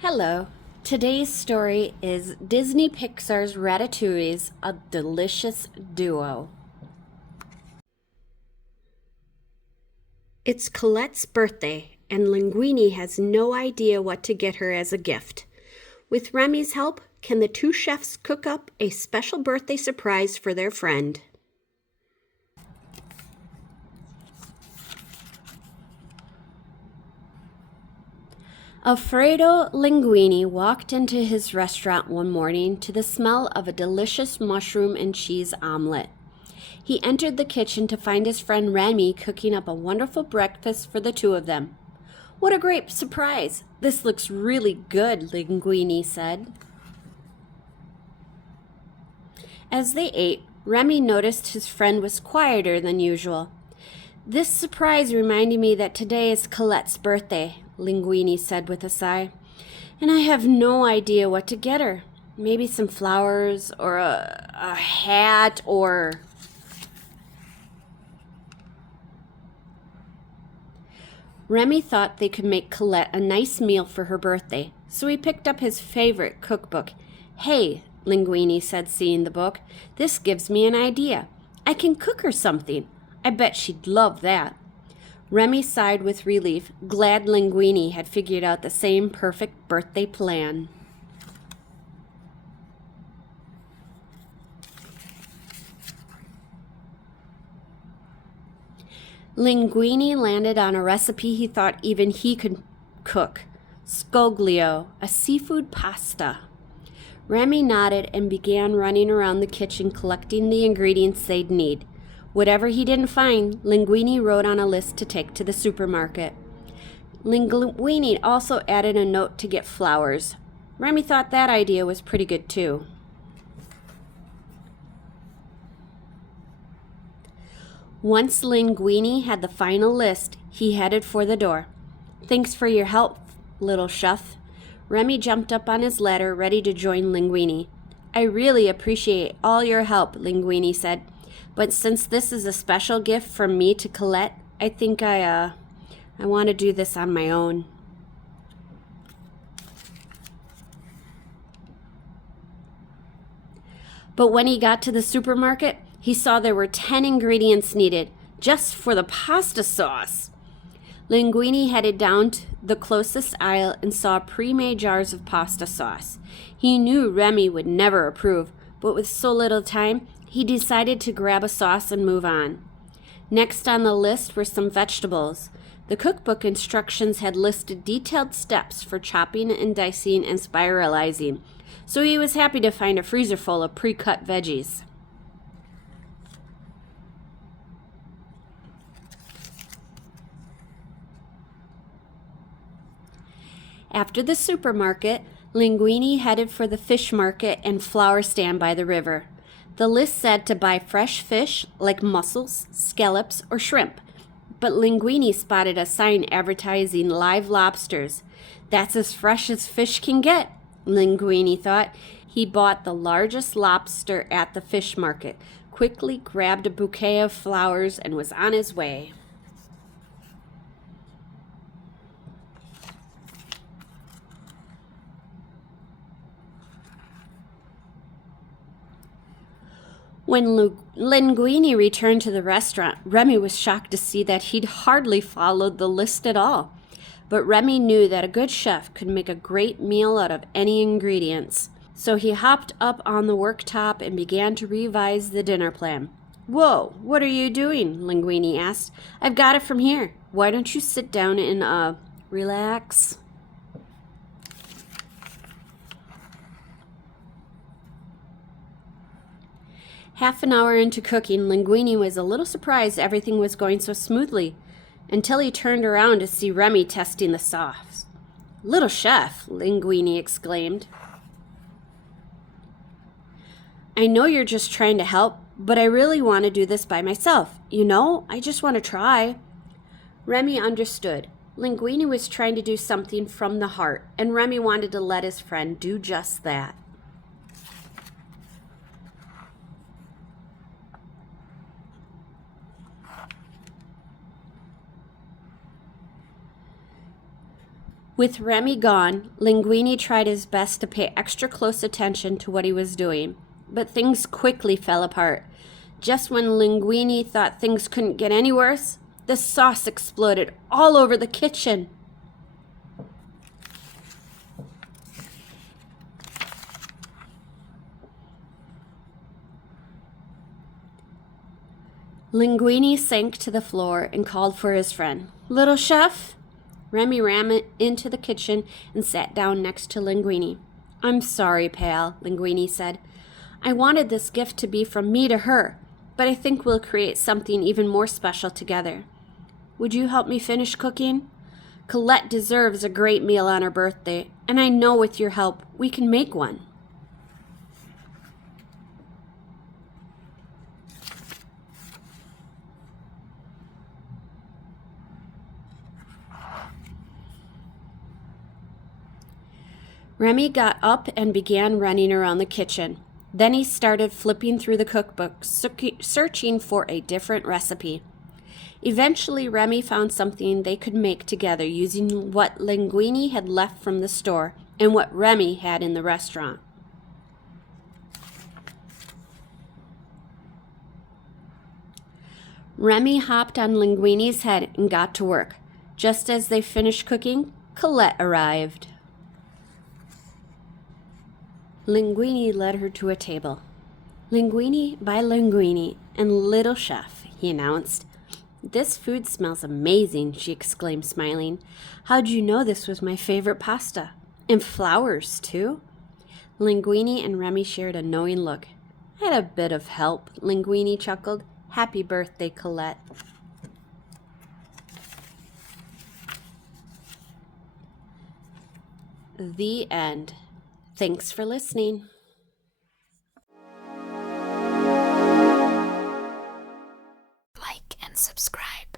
Hello. Today's story is Disney Pixar's Ratatouille's A Delicious Duo. It's Colette's birthday, and Linguini has no idea what to get her as a gift. With Remy's help, can the two chefs cook up a special birthday surprise for their friend? Alfredo Linguini walked into his restaurant one morning to the smell of a delicious mushroom and cheese omelet. He entered the kitchen to find his friend Remy cooking up a wonderful breakfast for the two of them. "What a great surprise! This looks really good," Linguini said. As they ate, Remy noticed his friend was quieter than usual. "This surprise reminded me that today is Colette's birthday," Linguini said with a sigh. "And I have no idea what to get her. Maybe some flowers or a hat or..." Remy thought they could make Colette a nice meal for her birthday, so he picked up his favorite cookbook. "Hey," Linguini said, seeing the book, "this gives me an idea. I can cook her something. I bet she'd love that." Remy sighed with relief, glad Linguini had figured out the same perfect birthday plan. Linguini landed on a recipe he thought even he could cook: scoglio, a seafood pasta. Remy nodded and began running around the kitchen collecting the ingredients they'd need. Whatever he didn't find, Linguini wrote on a list to take to the supermarket. Linguini also added a note to get flowers. Remy thought that idea was pretty good too. Once Linguini had the final list, he headed for the door. "Thanks for your help, little chef." Remy jumped up on his ladder, ready to join Linguini. "I really appreciate all your help," Linguini said. "But since this is a special gift from me to Colette, I think I want to do this on my own." But when he got to the supermarket, he saw there were 10 ingredients needed just for the pasta sauce. Linguini headed down to the closest aisle and saw pre-made jars of pasta sauce. He knew Remy would never approve, but with so little time, he decided to grab a sauce and move on. Next on the list were some vegetables. The cookbook instructions had listed detailed steps for chopping and dicing and spiralizing, so he was happy to find a freezer full of pre-cut veggies. After the supermarket, Linguini headed for the fish market and flower stand by the river. The list said to buy fresh fish like mussels, scallops, or shrimp, but Linguini spotted a sign advertising live lobsters. "That's as fresh as fish can get," Linguini thought. He bought the largest lobster at the fish market, quickly grabbed a bouquet of flowers, and was on his way. When Linguini returned to the restaurant, Remy was shocked to see that he'd hardly followed the list at all. But Remy knew that a good chef could make a great meal out of any ingredients. So he hopped up on the worktop and began to revise the dinner plan. "Whoa, what are you doing?" Linguini asked. "I've got it from here. Why don't you sit down and, relax?" Half an hour into cooking, Linguini was a little surprised everything was going so smoothly, until he turned around to see Remy testing the sauce. "Little chef," Linguini exclaimed. "I know you're just trying to help, but I really want to do this by myself. I just want to try." Remy understood. Linguini was trying to do something from the heart, and Remy wanted to let his friend do just that. With Remy gone, Linguini tried his best to pay extra close attention to what he was doing, but things quickly fell apart. Just when Linguini thought things couldn't get any worse, the sauce exploded all over the kitchen. Linguini sank to the floor and called for his friend. "Little chef?" Remy ran into the kitchen and sat down next to Linguini. "I'm sorry, pal," Linguini said. "I wanted this gift to be from me to her, but I think we'll create something even more special together. Would you help me finish cooking? Colette deserves a great meal on her birthday, and I know with your help we can make one." Remy got up and began running around the kitchen. Then he started flipping through the cookbook, searching for a different recipe. Eventually, Remy found something they could make together using what Linguini had left from the store and what Remy had in the restaurant. Remy hopped on Linguini's head and got to work. Just as they finished cooking, Colette arrived. Linguini led her to a table. "Linguini by Linguini and Little Chef," he announced. "This food smells amazing," she exclaimed, smiling. "How'd you know this was my favorite pasta? And flowers, too?" Linguini and Remy shared a knowing look. "I had a bit of help," Linguini chuckled. "Happy birthday, Colette." The end. Thanks for listening. Like and subscribe.